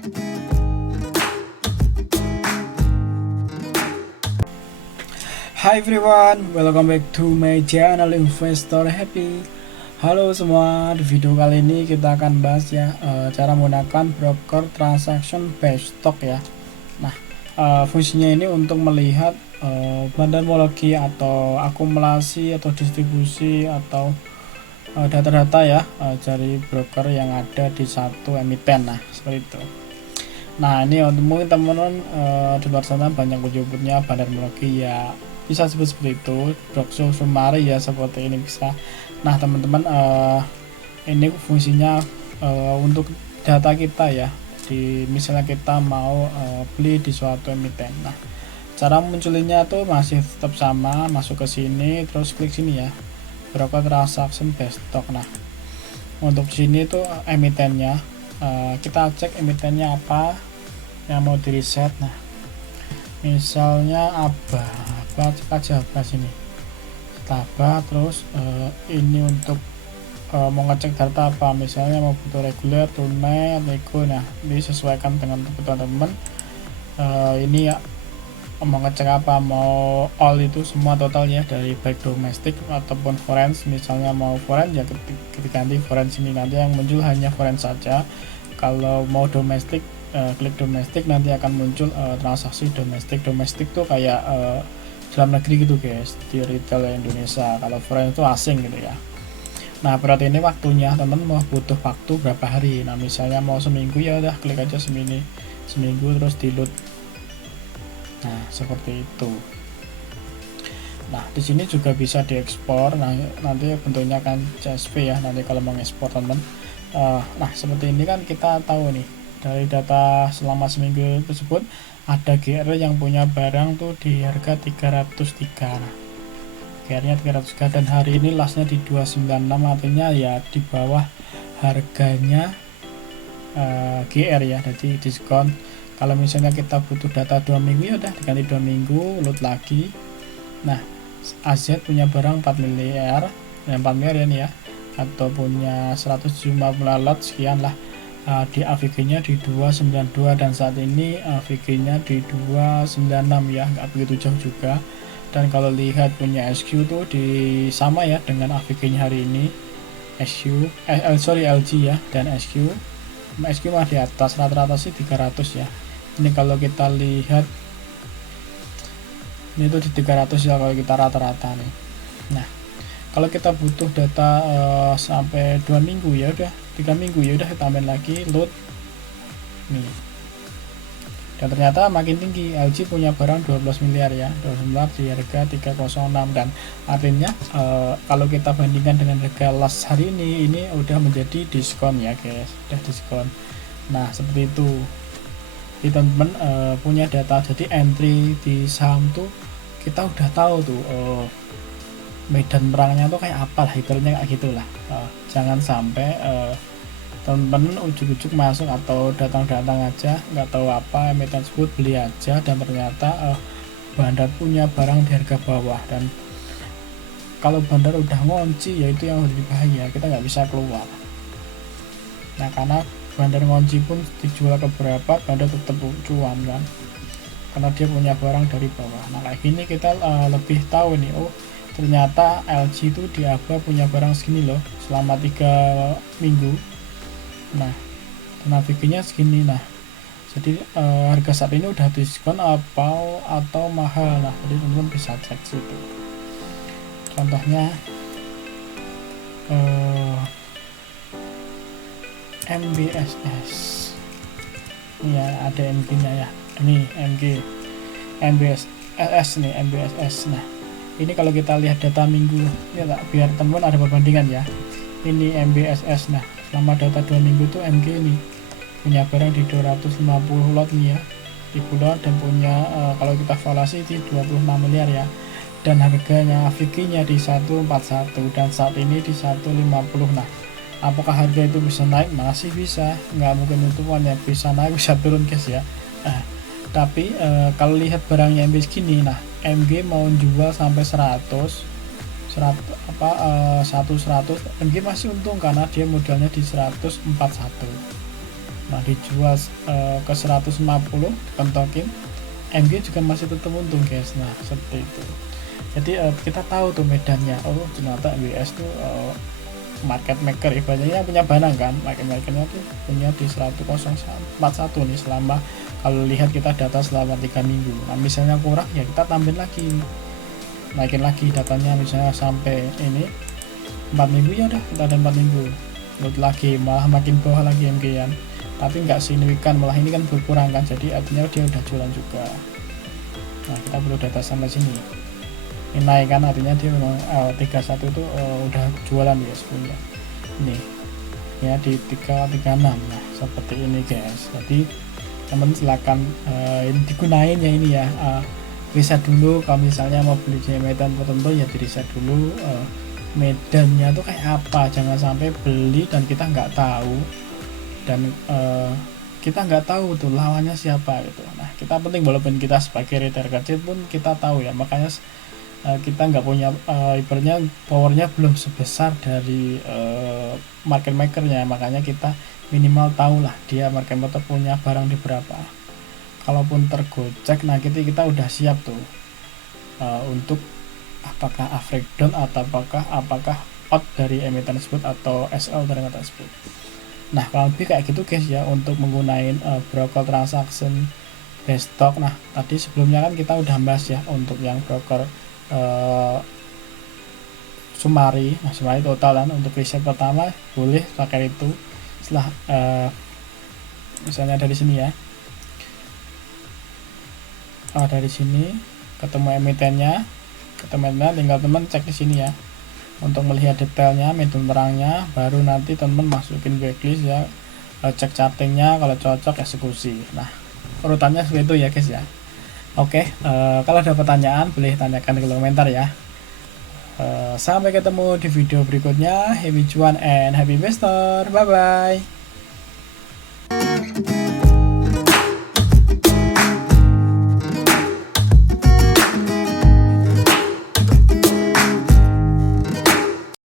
Hi everyone, welcome back to my channel Investor Happy. Halo semua, di video kali ini kita akan bahas ya cara menggunakan broker transaction based stock ya. Nah, fungsinya ini untuk melihat bandar atau akumulasi atau distribusi atau data-data ya dari broker yang ada di satu emiten. Nah, seperti itu. Nah, ini untuk mungkin teman-teman di luar sana banyak menyebutnya bandar ya, bisa sebut seperti itu, broker sumari ya, seperti ini bisa. Nah teman-teman, ini fungsinya untuk data kita ya, di misalnya kita mau beli di suatu emiten. Nah, cara munculinnya tuh masih tetap sama, masuk ke sini terus klik sini ya, broker transaction based stock. Nah, untuk sini tuh emitennya, kita cek emitennya apa yang mau di reset. Nah, misalnya apa aja sini Taba, terus ini untuk mau ngecek data apa, misalnya mau butuh reguler, tunai, nego. Nah, ini sesuaikan dengan kebutuhan teman. Ini ya mau ngecek apa, mau all itu semua total ya, dari baik domestik ataupun foreign. Misalnya mau foreign ya ganti foreign sini, nanti yang muncul hanya foreign saja. Kalau mau domestik, klik domestik, nanti akan muncul transaksi domestik tuh kayak dalam negeri gitu guys, di retail Indonesia. Kalau foreign itu asing gitu ya. Nah, berarti ini waktunya teman mau butuh waktu berapa hari. Nah, misalnya mau seminggu, ya udah klik aja seminggu terus di load. Nah, seperti itu. Nah, di sini juga bisa diekspor. Nah, nanti bentuknya akan CSV ya, nanti kalau mau ekspor teman. Nah, seperti ini kan kita tahu nih dari data selama seminggu tersebut ada GR yang punya barang tuh di harga 303. Nah, GR-nya 303 dan hari ini lastnya di 296, artinya ya di bawah harganya GR ya, jadi diskon. Kalau misalnya kita butuh data 2 minggu, ya udah diganti 2 minggu, load lagi. Nah, AZ punya barang 4 miliar ya nih ya, atau punya 150 lot sekian lah. Di AVG nya di 292 dan saat ini AVG nya di 296 ya, nggak begitu jauh juga. Dan kalau lihat punya SQ tuh di sama ya dengan AVG nya hari ini, LG ya, dan SQ mah di atas, rata-rata sih 300 ya. Ini kalau kita lihat ini tuh di 300 ya kalau kita rata-rata nih. Nah, kalau kita butuh data sampai 2 minggu, ya udah 3 minggu, ya udah kita tambahin lagi load nih. Dan ternyata makin tinggi, LG punya barang 12 miliar ya, 12 miliar di harga 306. Dan artinya kalau kita bandingkan dengan harga last hari ini udah menjadi diskon ya guys, udah diskon. Nah, seperti itu. Jadi teman-teman punya data, jadi entry di saham tuh kita udah tahu tuh medan perangnya tuh kayak apa lah, hitungannya kayak gitulah. Jangan sampai teman-teman ujuk-ujuk masuk atau datang-datang aja nggak tahu apa emiten tersebut, beli aja dan ternyata bandar punya barang di harga bawah. Dan kalau bandar udah ngunci, ya itu yang lebih bahaya, kita nggak bisa keluar. Nah, karena bandar ngunci pun dijual ke berapa, bandar tetap cuan kan, karena dia punya barang dari bawah. Nah, kayak gini kita lebih tahu nih, oh ternyata LG itu di ABA punya barang segini loh selama 3 minggu. Nah, naviginya segini. Nah, jadi harga saat ini udah diskon atau mahal. Nah, jadi teman-teman bisa cek situ. Contohnya MBSS ini ya, ada MG nya ya, ini MBSS nih, MBSS. Nah, ini kalau kita lihat data minggu ya, biar teman-teman ada perbandingan ya. Ini MBSS. Nah, selama data 2 minggu tuh MG ini punya barang di 250 lot nih ya, di lot, dan punya kalau kita valuasi di 26 miliar ya, dan harganya AVG nya di 141 dan saat ini di 150. Nah, apakah harga itu bisa naik? Masih bisa, nggak mungkin untukan ya, bisa naik bisa turun guys ya. Tapi kalau lihat barangnya MG segini, nah MG mau jual sampai 100 MG masih untung karena dia modalnya di 141. Nah dijual ke 150 pentokin, MG juga masih tetap untung guys. Nah seperti itu. Jadi kita tahu tuh medannya. Oh ternyata MWS tuh market maker ibaratnya punya barang kan, market makernya tuh punya di 10041 nih selama, kalau lihat kita data selama 3 minggu. Nah misalnya kurang ya kita tambah lagi, naikin lagi datanya, misalnya sampai ini 4 minggu ya udah kita ada 4 minggu load lagi, malah makin bawah lagi MG-an, tapi nggak signifikan, malah ini kan berkurang kan, jadi artinya dia udah jualan juga. Nah kita perlu data sampai sini, ini naik kan, artinya dia memang 31 itu udah jualan ya sebelumnya. Ini ya di 336. Nah seperti ini guys. Jadi teman silakan ini digunain ya, ini ya riset dulu. Kalau misalnya mau beli di medan tertentu ya di riset dulu medannya tuh kayak apa, jangan sampai beli dan kita nggak tahu, dan kita nggak tahu tuh lawannya siapa gitu. Nah kita penting, walaupun kita sebagai retailer kecil pun kita tahu ya, makanya kita nggak punya ibaratnya powernya belum sebesar dari market makernya, makanya kita minimal tahu lah dia market maker punya barang di berapa. Kalaupun tergocek, nah kita udah siap tuh untuk apakah average down atau apakah out dari emiten tersebut atau SL dari emiten tersebut. Nah kalau lebih kayak gitu guys ya, untuk menggunakan broker transaction based stock. Nah tadi sebelumnya kan kita udah bahas ya untuk yang broker Sumari. Nah Sumari total kan, untuk riset pertama boleh pakai itu. Setelah misalnya dari sini ya, dari sini ketemu emitennya, tinggal teman cek di sini ya untuk melihat detailnya, medium terangnya, baru nanti teman masukin backlist ya, cek chartingnya, kalau cocok eksekusi. Nah urutannya seperti itu ya guys ya. Oke, kalau ada pertanyaan boleh tanyakan di kolom komentar ya. Sampai ketemu di video berikutnya. Happy cuan and happy investor, bye bye.